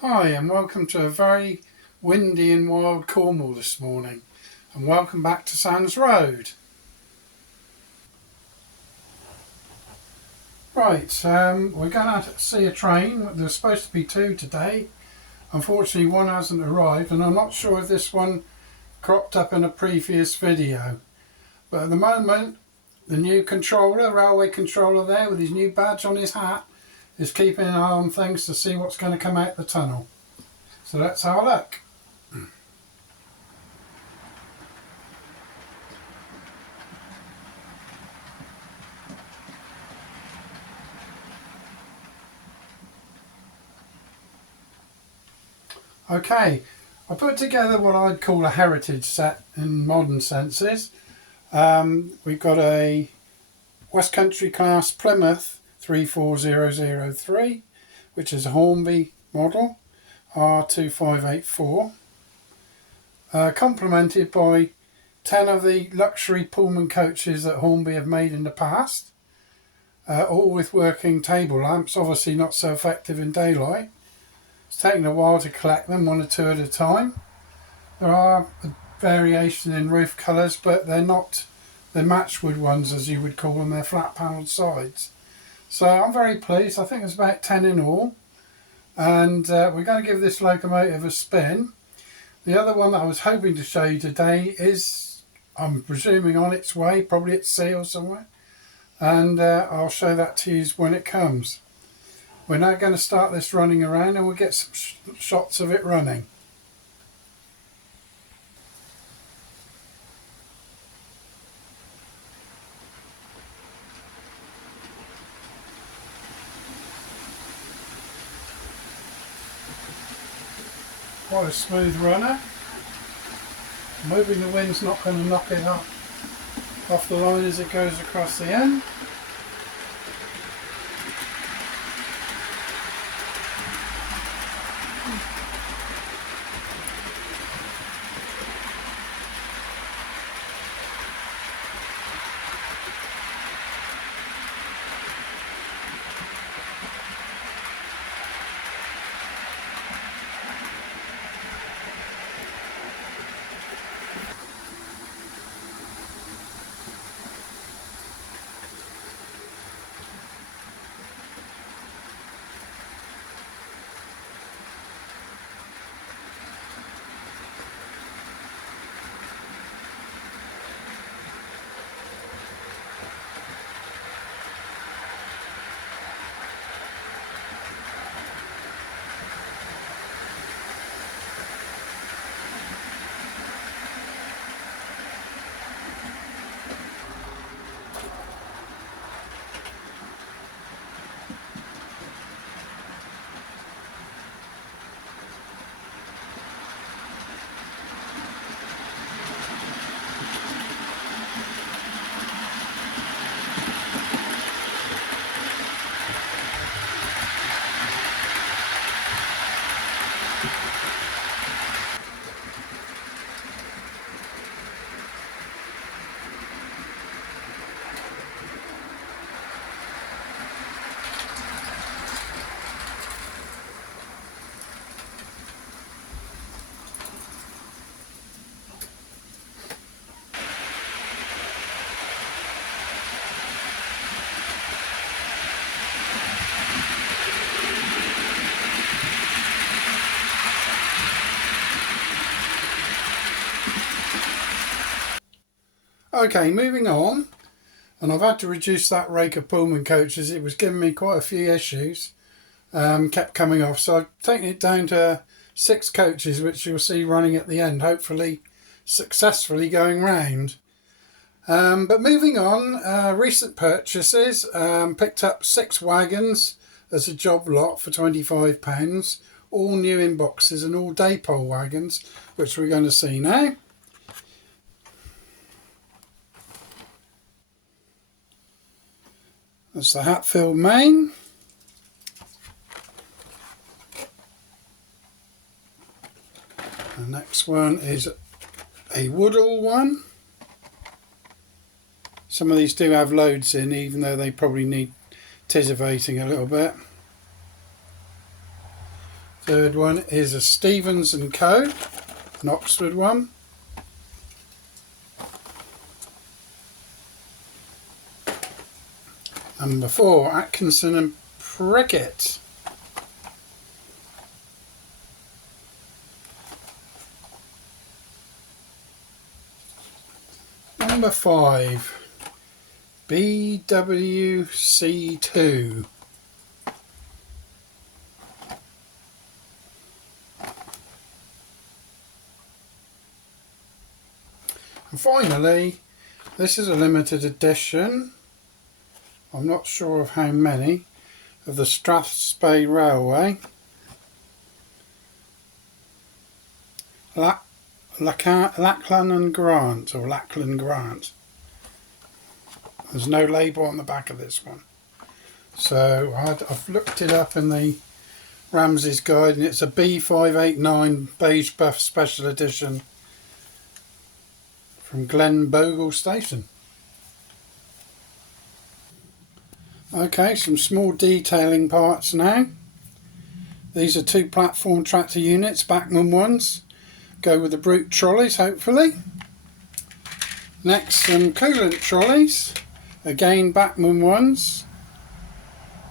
Hi and welcome to a very windy and wild Cornwall this morning, and welcome back to SANDS Road. Right, we're going to see a train. There's supposed to be two today. Unfortunately one hasn't arrived, and I'm not sure if this one cropped up in a previous video. But at the moment the new controller, railway controller there with his new badge on his hat, is keeping an eye on things to see what's going to come out the tunnel. So let's have a look. Okay, I put together what I'd call a heritage set in modern senses. We've got a WESTCOUNTRY class Plymouth 34003, which is a Hornby model, R2584, complemented by 10 of the luxury Pullman coaches that Hornby have made in the past, all with working table lamps, obviously not so effective in daylight. It's taken a while to collect them, one or two at a time. There are a variation in roof colours, but they're not the matchwood ones as you would call them, they're flat panelled sides. So I'm very pleased. I think there's about 10 in all, and we're going to give this locomotive a spin. The other one that I was hoping to show you today is, I'm presuming, on its way, probably at sea or somewhere, and I'll show that to you when it comes. We're now going to start this running around and we'll get some shots of it running. Quite a smooth runner. Moving the wind's not going to knock it up off the line as it goes across the end. Okay, moving on, and I've had to reduce that rake of Pullman coaches. It was giving me quite a few issues, kept coming off, so I've taken it down to 6 coaches, which you'll see running at the end, hopefully successfully going round. But moving on, recent purchases, picked up 6 wagons as a job lot for £25, all new in boxes and all daypole wagons, which we're going to see now. That's the Hatfield main. The next one is a Woodall one. Some of these do have loads in, even though they probably need tisivating a little bit. Third one is a Stevens & Co, an Oxford one. Number 4, Atkinson & Prickett. Number 5, BWC2. And finally, this is a limited edition, I'm not sure of how many, of the Strathspey Railway. Lachlan Grant, or Lachlan Grant. There's no label on the back of this one. So I've looked it up in the Ramsey's Guide, and it's a B589 Beige Buff Special Edition from Glenbogle Station. Okay, some small detailing parts now. These are 2 platform tractor units, Bachmann ones. Go with the brute trolleys, hopefully. Next, some coolant trolleys. Again, Bachmann ones.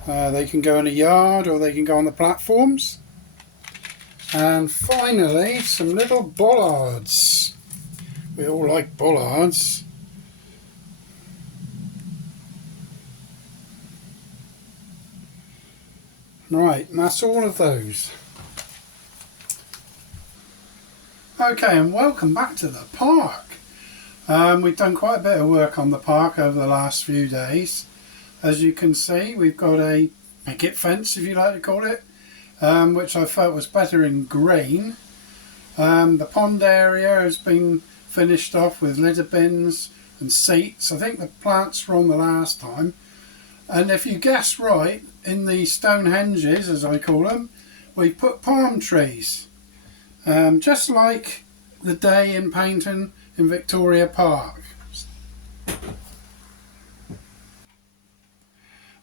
They can go in a yard or they can go on the platforms. And finally, some little bollards. We all like bollards. Right, and that's all of those. Okay, and welcome back to the park. We've done quite a bit of work on the park over the last few days. As you can see, we've got a picket fence, if you like to call it, which I felt was better in green. The pond area has been finished off with litter bins and seats. I think the plants were on the last time. And if you guess right, in the Stonehenges, as I call them, we put palm trees. Just like the day in Paignton in Victoria Park.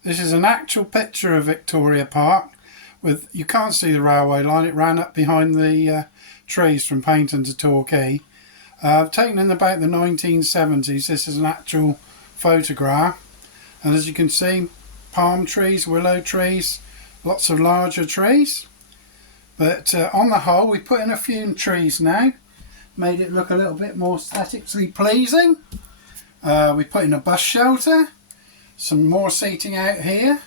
This is an actual picture of Victoria Park. You can't see the railway line, it ran up behind the trees from Paignton to Torquay. Taken in about the 1970s, this is an actual photograph. And as you can see, palm trees, willow trees, lots of larger trees. But on the whole, we put in a few trees now, made it look a little bit more aesthetically pleasing. We put in a bus shelter, some more seating out here.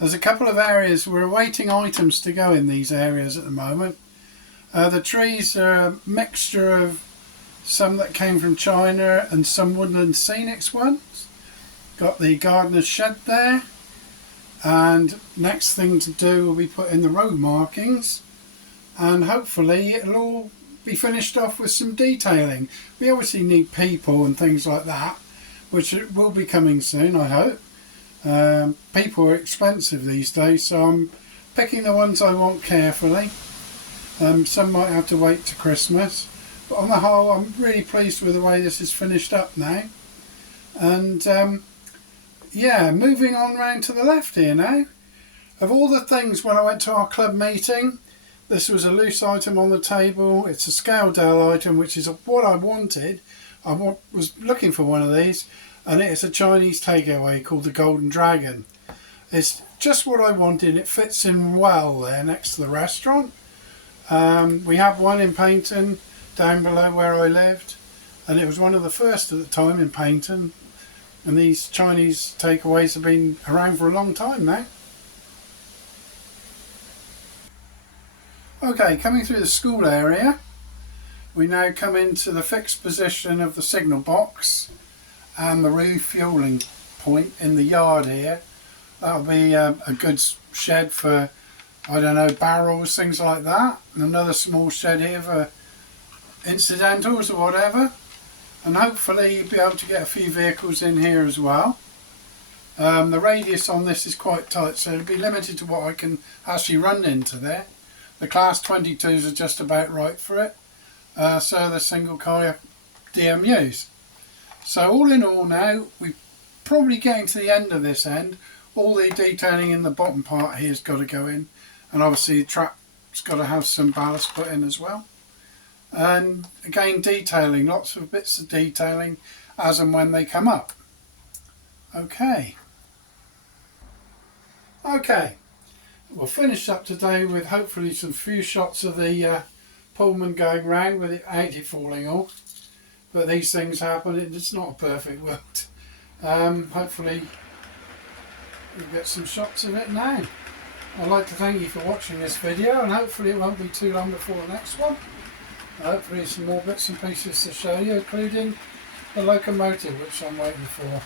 There's a couple of areas, we're awaiting items to go in these areas at the moment. The trees are a mixture of some that came from China and some Woodland SCENICS ones. Got the gardener's shed there, and next thing to do will be put in the road markings, and hopefully it'll all be finished off with some detailing. We obviously need people and things like that, which will be coming soon, I hope. People are expensive these days, so I'm picking the ones I want carefully. Some might have to wait to Christmas, but on the whole I'm really pleased with the way this is finished up now. And yeah, moving on round to the left here now. Of all the things, when I went to our club meeting, this was a loose item on the table. It's a Scaledale item, which is what I wanted. I was looking for one of these, and it is a Chinese takeaway called the Golden Dragon. It's just what I wanted. It fits in well there next to the restaurant. We have one in Paignton, down below where I lived, and it was one of the first at the time in Paignton. And these Chinese takeaways have been around for a long time now. Okay, coming through the school area, we now come into the fixed position of the signal box and the refuelling point in the yard here. That'll be a good shed for, I don't know, barrels, things like that. And another small shed here for incidentals or whatever. And hopefully you'll be able to get a few vehicles in here as well. The radius on this is quite tight, so it'll be limited to what I can actually run into there. The class 22s are just about right for it. So the single car DMUs. So all in all now, we're probably getting to the end of this end. All the detailing in the bottom part here has got to go in. And obviously the It's got to have some ballast put in as well. And again, detailing, lots of bits of detailing as and when they come up. Okay, we'll finish up today with hopefully some few shots of the Pullman going round without it falling off. But these things happen, it's not a perfect world. Hopefully you'll get some shots of it now. I'd like to thank you for watching this video, and hopefully it won't be too long before the next one. Hopefully some more bits and pieces to show you, including the locomotive which I'm waiting for.